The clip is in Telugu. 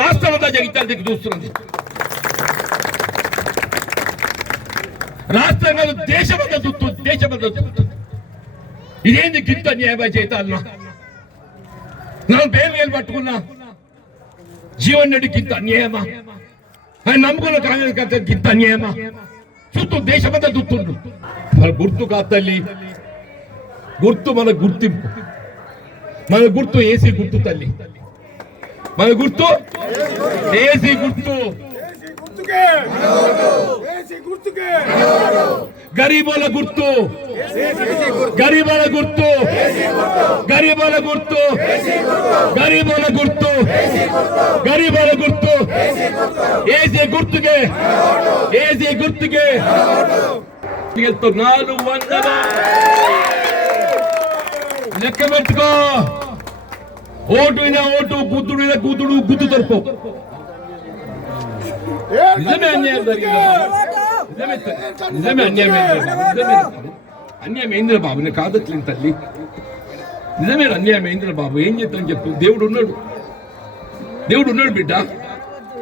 రాష్ట్రం అంతా జగిత్యాల దిక్కు చూస్తున్నది. రాష్ట్రం కాదు, దేశమంతా చూస్తుంది, దేశమంతా చూస్తుంది. ఇదేంది గింత న్యాయ చేతాలన్నా? మనం వేలు పట్టుకున్నా జీవన్ రెడ్డి గింత అన్యాయమా? ఆయన నమ్ముకున్న కాంగ్రెస్ కర్త గింత అన్యాయమా? చుట్టూ దేశమంతా చూస్తుండ్రు. మన గుర్తు కాదు తల్లి, గుర్తు మన గుర్తింపు. మన గుర్తు ఏసీ గుర్తు తల్లి, మన గుర్తు ఏసీ గుర్తు. గరీబోల గుర్తు, గరీబోల గుర్తు, గరీబోల గుర్తు, గరీబోల గుర్తు, గరీబోల గుర్తు. ఏసీ గుర్తుకే, ఏసీ గుర్తుకే 400 లెక్క పెట్టుకో. ఓటు మీద ఓటు, గుద్దుడు మీద గుద్దుడు, గుద్దు తరుపు. నిజమే అన్యాయం జరిగింది, నిజమే అన్యాయం అన్యాయం బాబు. నేను కాదట్లేను తల్లి, నిజమే అన్యాయం బాబు. ఏం చేద్దాం చెప్పు. దేవుడు ఉన్నాడు, దేవుడు ఉన్నాడు బిడ్డ.